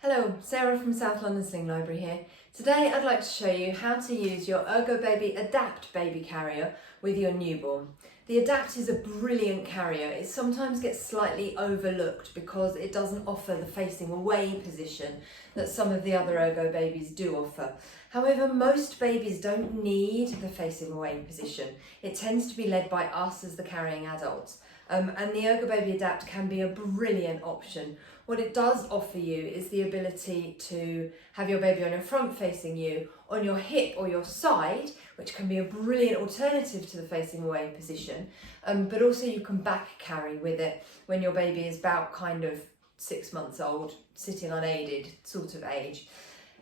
Hello, Sarah from South London Sling Library here. Today I'd like to show you how to use your ErgoBaby Adapt Baby Carrier with your newborn. The Adapt is a brilliant carrier. It sometimes gets slightly overlooked because it doesn't offer the facing away position that some of the other ErgoBabies do offer. However, most babies don't need the facing away position. It tends to be led by us as the carrying adults. And the ErgoBaby Adapt can be a brilliant option. What it does offer you is the ability to have your baby on your front facing you, on your hip or your side, which can be a brilliant alternative to the facing away position, but also you can back carry with it when your baby is about kind of 6 months old, sitting unaided sort of age.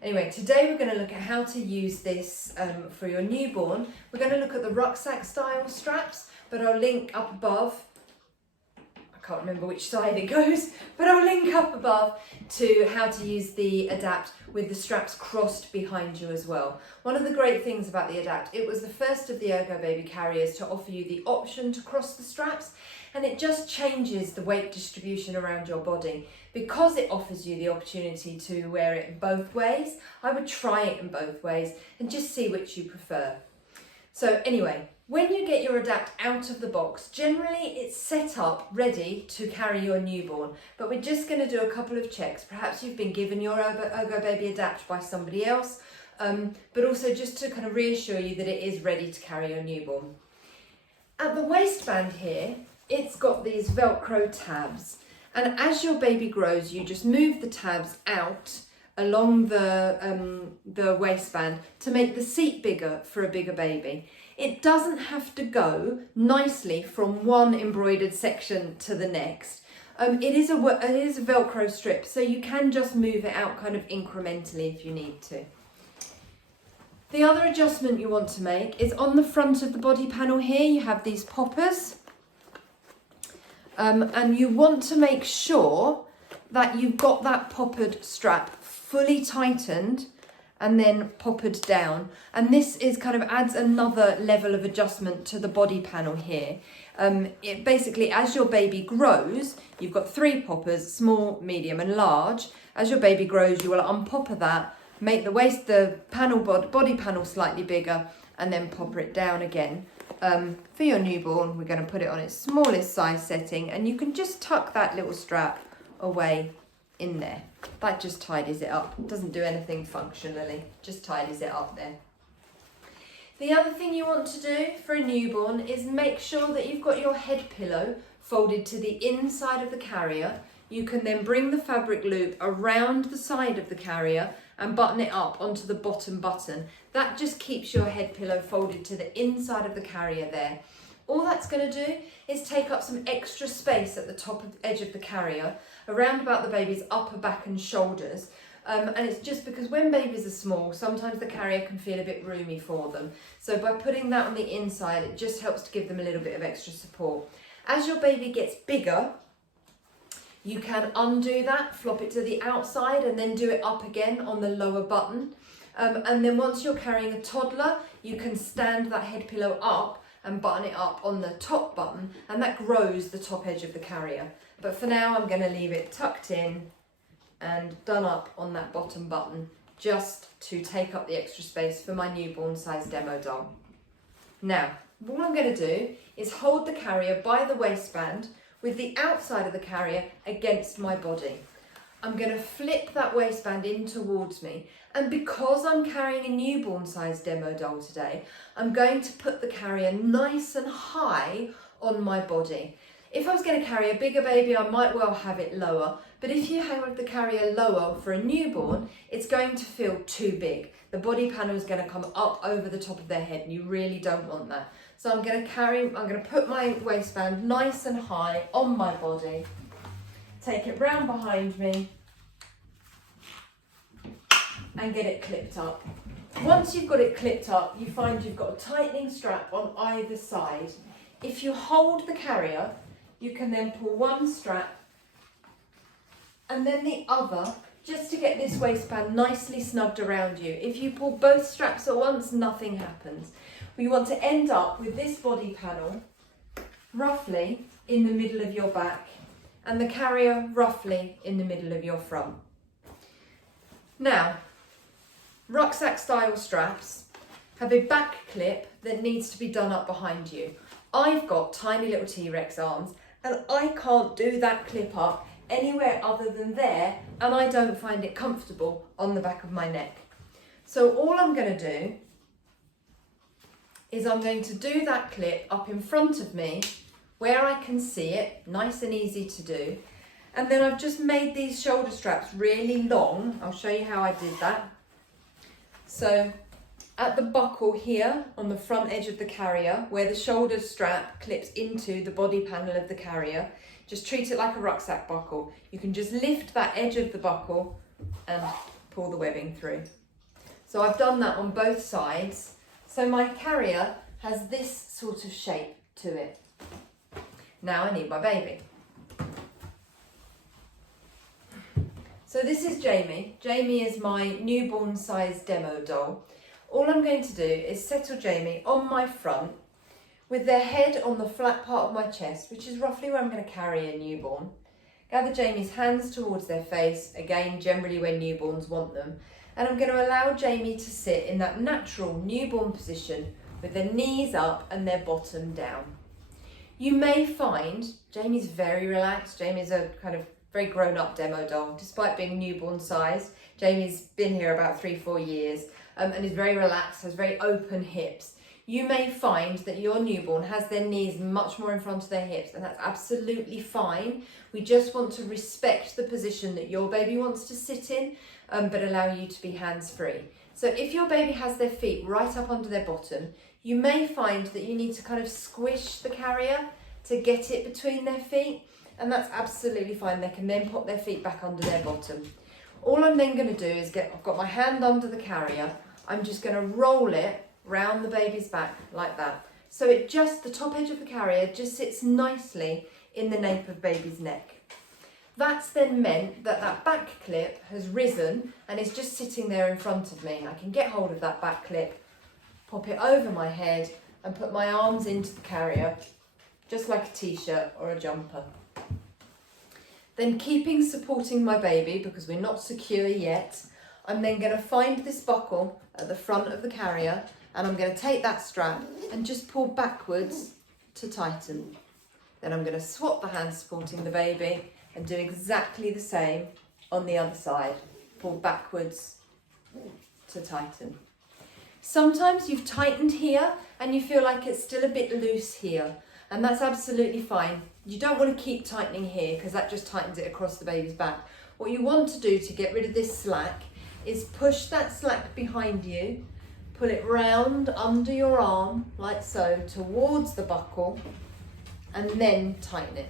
Anyway, today we're going to look at how to use this for your newborn. We're going to look at the rucksack style straps, but I'll link up above. I can't remember which side it goes, but I'll link up above to how to use the Adapt with the straps crossed behind you as well. One of the great things about the Adapt, it was the first of the ErgoBaby carriers to offer you the option to cross the straps, and it just changes the weight distribution around your body. Because it offers you the opportunity to wear it in both ways, I would try it in both ways and just see which you prefer. So anyway, when you get your Adapt out of the box, generally it's set up ready to carry your newborn, but we're just going to do a couple of checks. Perhaps you've been given your ErgoBaby Adapt by somebody else, but also just to kind of reassure you that it is ready to carry your newborn. At the waistband here, it's got these Velcro tabs, and as your baby grows, you just move the tabs out along the waistband to make the seat bigger for a bigger baby. It doesn't have to go nicely from one embroidered section to the next. It is a Velcro strip, so you can just move it out kind of incrementally if you need to. The other adjustment you want to make is on the front of the body panel here, you have these poppers. And you want to make sure that you've got that poppered strap fully tightened and then poppered down, and this is kind of adds another level of adjustment to the body panel here. It basically, as your baby grows, you've got 3 poppers, small, medium and large. As your baby grows, you will unpopper that, make the body panel slightly bigger, and then popper it down again. For your newborn, we're going to put it on its smallest size setting, and you can just tuck that little strap away in there. That just tidies it up. It doesn't do anything functionally, just tidies it up there. The other thing you want to do for a newborn is make sure that you've got your head pillow folded to the inside of the carrier. You can then bring the fabric loop around the side of the carrier and button it up onto the bottom button. That just keeps your head pillow folded to the inside of the carrier there. All that's going to do is take up some extra space at the top of the edge of the carrier, around about the baby's upper back and shoulders. And it's just because when babies are small, sometimes the carrier can feel a bit roomy for them. So by putting that on the inside, it just helps to give them a little bit of extra support. As your baby gets bigger, you can undo that, flop it to the outside and then do it up again on the lower button. And then once you're carrying a toddler, you can stand that head pillow up and button it up on the top button, and that grows the top edge of the carrier. But for now, I'm going to leave it tucked in and done up on that bottom button, just to take up the extra space for my newborn size demo doll. Now, what I'm going to do is hold the carrier by the waistband with the outside of the carrier against my body. I'm going to flip that waistband in towards me, and because I'm carrying a newborn size demo doll today, I'm going to put the carrier nice and high on my body. If I was going to carry a bigger baby, I might well have it lower, but if you have the carrier lower for a newborn, it's going to feel too big. The body panel is going to come up over the top of their head, and you really don't want that. So I'm going to put my waistband nice and high on my body, take it round behind me and get it clipped up. Once you've got it clipped up, you find you've got a tightening strap on either side. If you hold the carrier, you can then pull one strap and then the other, just to get this waistband nicely snugged around you. If you pull both straps at once, nothing happens. We want to end up with this body panel roughly in the middle of your back and the carrier roughly in the middle of your front. Now, rucksack style straps have a back clip that needs to be done up behind you. I've got tiny little T-Rex arms and I can't do that clip up anywhere other than there, and I don't find it comfortable on the back of my neck. So all I'm going to do is I'm going to do that clip up in front of me where I can see it, nice and easy to do. And then I've just made these shoulder straps really long. I'll show you how I did that. So at the buckle here on the front edge of the carrier, where the shoulder strap clips into the body panel of the carrier, just treat it like a rucksack buckle. You can just lift that edge of the buckle and pull the webbing through. So I've done that on both sides. So my carrier has this sort of shape to it. Now I need my baby. So this is Jamie. Jamie is my newborn size demo doll. All I'm going to do is settle Jamie on my front with their head on the flat part of my chest, which is roughly where I'm going to carry a newborn. Gather Jamie's hands towards their face, again generally where newborns want them, and I'm going to allow Jamie to sit in that natural newborn position with their knees up and their bottom down. You may find Jamie's very relaxed. Jamie's a kind of very grown-up demo doll, despite being newborn sized. Jamie's been here about 3-4 years and is very relaxed, has very open hips. You may find that your newborn has their knees much more in front of their hips, and that's absolutely fine. We just want to respect the position that your baby wants to sit in, but allow you to be hands-free. So if your baby has their feet right up under their bottom, you may find that you need to kind of squish the carrier to get it between their feet, and that's absolutely fine. They can then pop their feet back under their bottom. All I'm then going to do is I've got my hand under the carrier, I'm just going to roll it round the baby's back like that. So the top edge of the carrier just sits nicely in the nape of baby's neck. That's then meant that that back clip has risen and is just sitting there in front of me. I can get hold of that back clip, pop it over my head and put my arms into the carrier, just like a t-shirt or a jumper. Then supporting my baby, because we're not secure yet, I'm then going to find this buckle at the front of the carrier, and I'm going to take that strap and just pull backwards to tighten. Then I'm going to swap the hands supporting the baby and do exactly the same on the other side. Pull backwards to tighten. Sometimes you've tightened here and you feel like it's still a bit loose here, and that's absolutely fine. You don't want to keep tightening here because that just tightens it across the baby's back. What you want to do to get rid of this slack is push that slack behind you, pull it round under your arm like so towards the buckle, and then tighten it.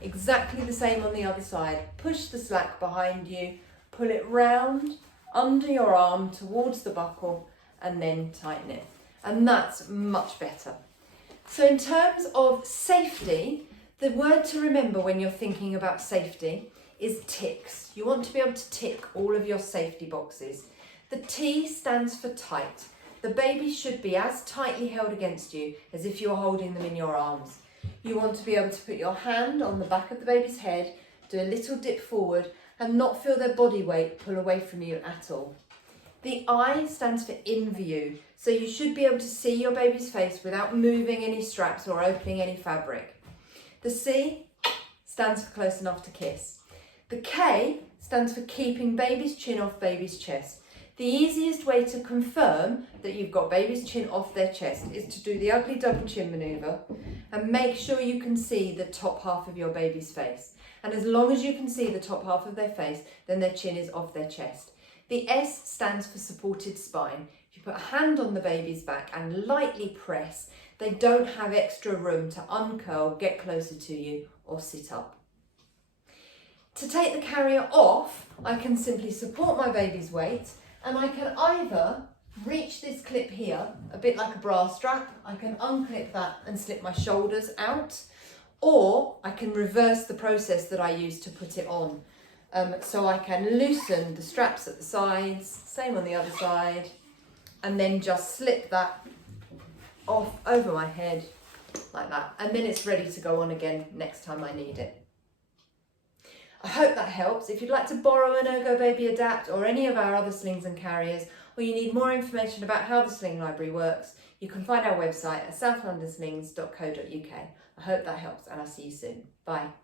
Exactly the same on the other side. Push the slack behind you, pull it round under your arm towards the buckle, and then tighten it. And that's much better. So in terms of safety, the word to remember when you're thinking about safety is ticks. You want to be able to tick all of your safety boxes. The T stands for tight. The baby should be as tightly held against you as if you're holding them in your arms. You want to be able to put your hand on the back of the baby's head, do a little dip forward, and not feel their body weight pull away from you at all. The I stands for in view, so you should be able to see your baby's face without moving any straps or opening any fabric. The C stands for close enough to kiss. The K stands for keeping baby's chin off baby's chest. The easiest way to confirm that you've got baby's chin off their chest is to do the ugly double chin manoeuvre and make sure you can see the top half of your baby's face. And as long as you can see the top half of their face, then their chin is off their chest. The S stands for supported spine. If you put a hand on the baby's back and lightly press, they don't have extra room to uncurl, get closer to you, or sit up. To take the carrier off, I can simply support my baby's weight, and I can either reach this clip here, a bit like a bra strap. I can unclip that and slip my shoulders out, or I can reverse the process that I use to put it on. So I can loosen the straps at the sides, same on the other side, and then just slip that off over my head like that. And then it's ready to go on again next time I need it. I hope that helps. If you'd like to borrow an ErgoBaby Adapt or any of our other slings and carriers, or you need more information about how the Sling Library works, you can find our website at southlondonslings.co.uk. I hope that helps, and I'll see you soon. Bye.